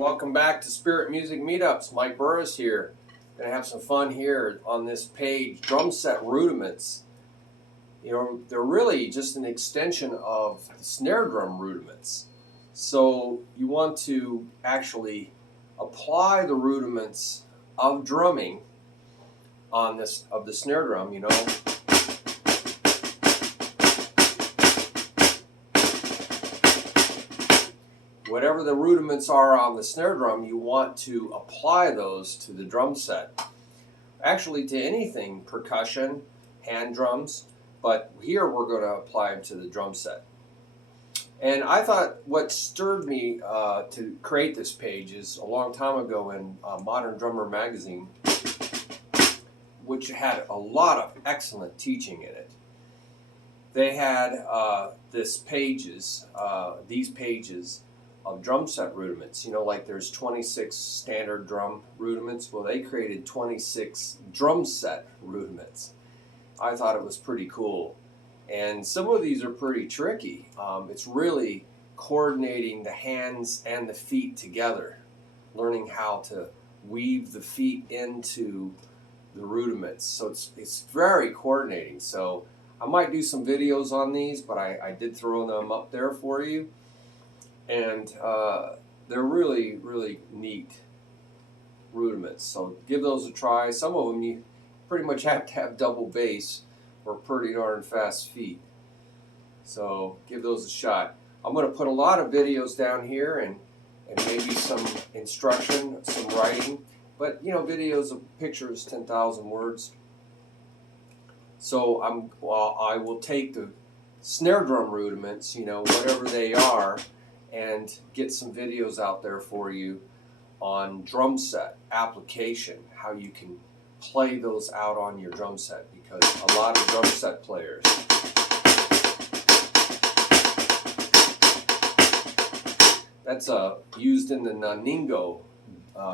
Welcome back to Spirit Music Meetups. Mike Burris here. Gonna have some fun here on this page, Drum Set Rudiments. You know, they're really just an extension of the Snare-Drum rudiments. So you want to actually apply the rudiments of drumming on this of the snare drum, you know. Whatever the rudiments are on the snare drum, you want to apply those to the drum set. Actually to anything, percussion, hand drums, but here we're going to apply them to the drum set. And I thought what stirred me to create this page is a long time ago in Modern Drummer magazine, which had a lot of excellent teaching in it. They had these pages of drum set rudiments. You know, like there's 26 standard drum rudiments. Well, they created 26 drum set rudiments. I thought it was pretty cool. And some of these are pretty tricky. It's really coordinating the hands and the feet together, learning how to weave the feet into the rudiments. So it's very coordinating. So I might do some videos on these, but I did throw them up there for you. And they're really, really neat rudiments. So give those a try. Some of them you pretty much have to have double bass or pretty darn fast feet. So give those a shot. I'm going to put a lot of videos down here and maybe some instruction, some writing. But you know, videos of pictures, 10,000 words. So I will take the snare drum rudiments, you know, whatever they are, and get some videos out there for you on drum set application, how you can play those out on your drum set, because a lot of drum set players that's used in the naningo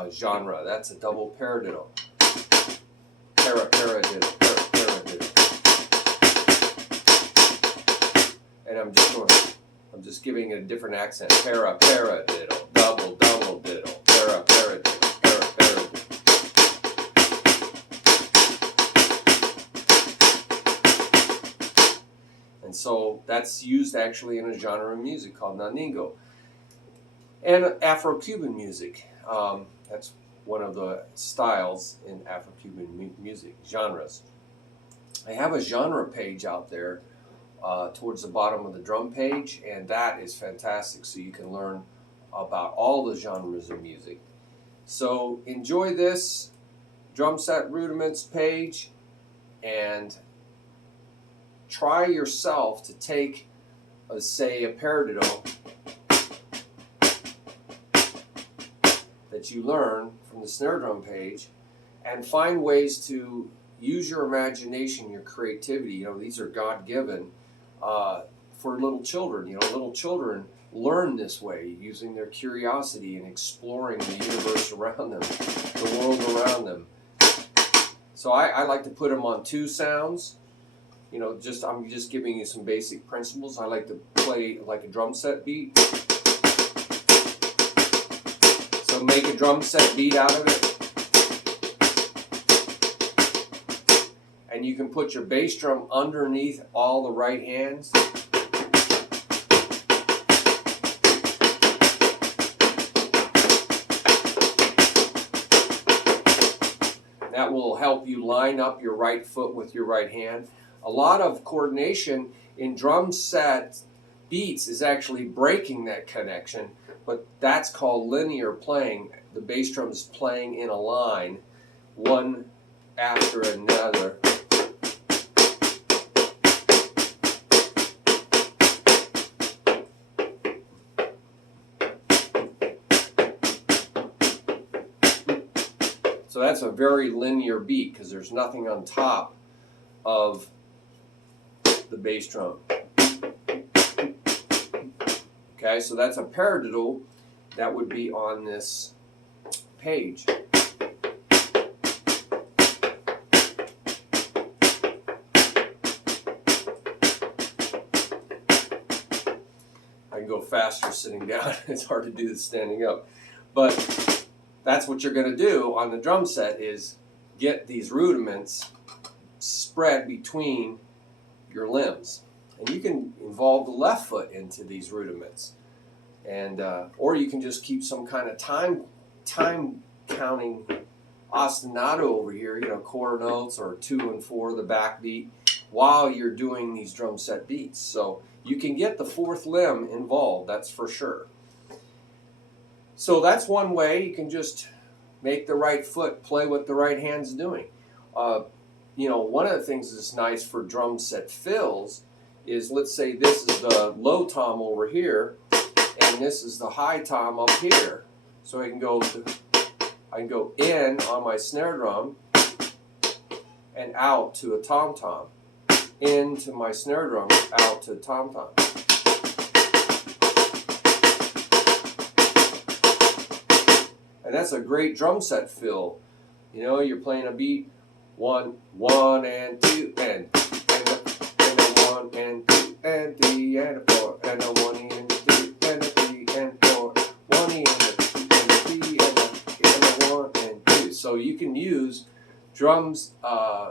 genre. That's a double paradiddle. Paradiddle, paradiddle. And I'm just giving it a different accent. Paradiddle, double diddle, paradiddle, paradiddle. And so that's used actually in a genre of music called naningo. And Afro-Cuban music. That's one of the styles in Afro-Cuban music genres. I have a genre page out there towards the bottom of the drum page, and that is fantastic, so you can learn about all the genres of music. So enjoy this drum set rudiments page and try yourself to take say a paradiddle that you learn from the snare drum page and find ways to use your imagination, your creativity. You know, these are God-given for little children. You know, little children learn this way, using their curiosity and exploring the universe around them, the world around them. So I like to put them on 2 sounds. You know, I'm just giving you some basic principles. I like to play like a drum set beat. So make a drum set beat out of it. And you can put your bass drum underneath all the right hands. That will help you line up your right foot with your right hand. A lot of coordination in drum set beats is actually breaking that connection, but that's called linear playing. The bass drum is playing in a line, one after another. So that's a very linear beat because there's nothing on top of the bass drum. Okay, so that's a paradiddle that would be on this page. I can go faster sitting down. It's hard to do this standing up. But that's what you're going to do on the drum set, is get these rudiments spread between your limbs. And you can involve the left foot into these rudiments. And or you can just keep some kind of time counting ostinato over here, you know, quarter notes or 2 and 4, the backbeat, while you're doing these drum set beats. So you can get the fourth limb involved, that's for sure. So that's one way. You can just make the right foot play what the right hand's doing. You know, one of the things that's nice for drum set fills is, let's say this is the low tom over here, and this is the high tom up here. So I can go in on my snare drum and out to a tom tom, into my snare drum, out to tom tom. And that's a great drum set fill. You know, you're playing a beat, 1, 1 and 2 and a 1 and 2 and 3 and a 4 and a 1 and 2 and a 3 and 4, 1 and a 2 and a 3 and a 1 and 2. So you can use drums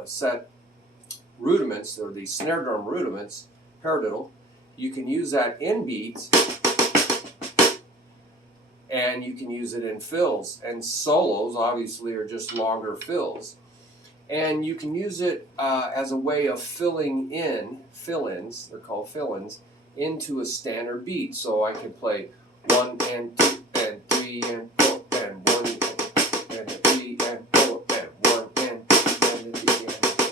set rudiments, or the snare drum rudiments, paradiddle. You can use that in beats, and you can use it in fills, and solos obviously are just longer fills. And you can use it as a way of filling in, fill-ins, they're called fill-ins, into a standard beat. So I can play 1 and 2 and 3 and 4 and 1 and 3 and 4 and 1 and 2 and 3 and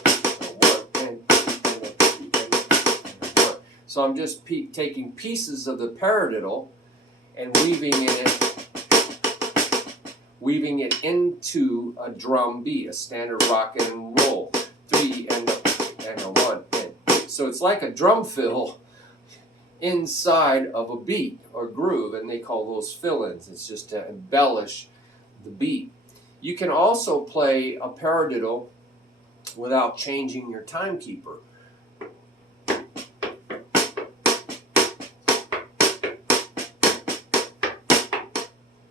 1 and 2 and 3 and 1. So I'm just taking pieces of the paradiddle and weaving it into a drum beat, a standard rock and roll, 3 and a 1 and 2. So it's like a drum fill inside of a beat or groove, and they call those fill-ins. It's just to embellish the beat. You can also play a paradiddle without changing your timekeeper.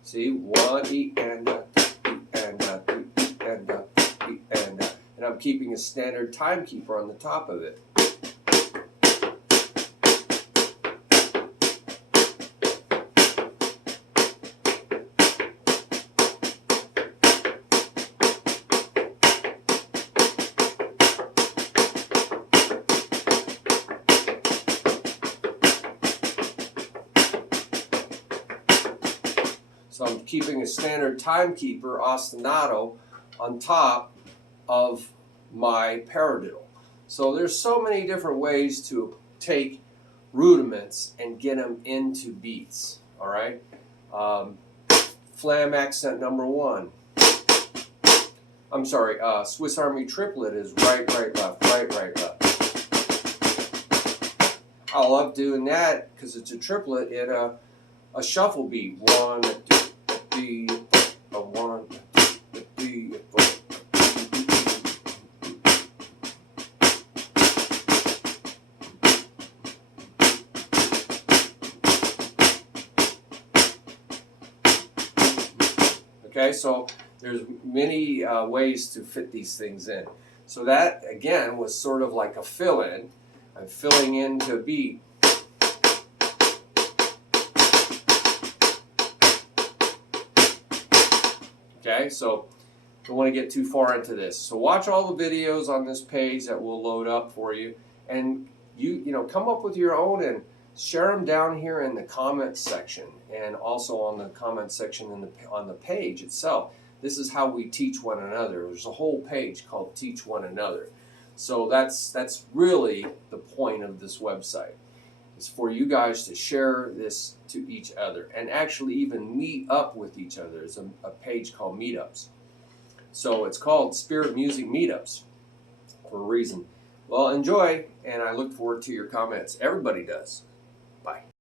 See, 1 E and a E and a E and a E and a, and I'm keeping a standard timekeeper on the top of it. So I'm keeping a standard timekeeper, ostinato, on top of my paradiddle. So there's so many different ways to take rudiments and get them into beats. All right. Flam accent number 1. I'm sorry. Swiss Army triplet is right, right, left, right, right, left. I love doing that because it's a triplet in a shuffle beat. 1, 2, 3, 4, 1, 2, 3, 4. Okay, so there's many ways to fit these things in. So that, again, was sort of like a fill-in. I'm filling into a beat. Okay, so don't want to get too far into this. So watch all the videos on this page that we'll load up for you, and you know, come up with your own and share them down here in the comments section, and also on the comment section on the page itself. This is how we teach one another. There's a whole page called Teach One Another. So that's really the point of this website. It's for you guys to share this to each other and actually even meet up with each other. There's a page called Meetups. So it's called Spirit Music Meetups for a reason. Well, enjoy, and I look forward to your comments. Everybody does. Bye.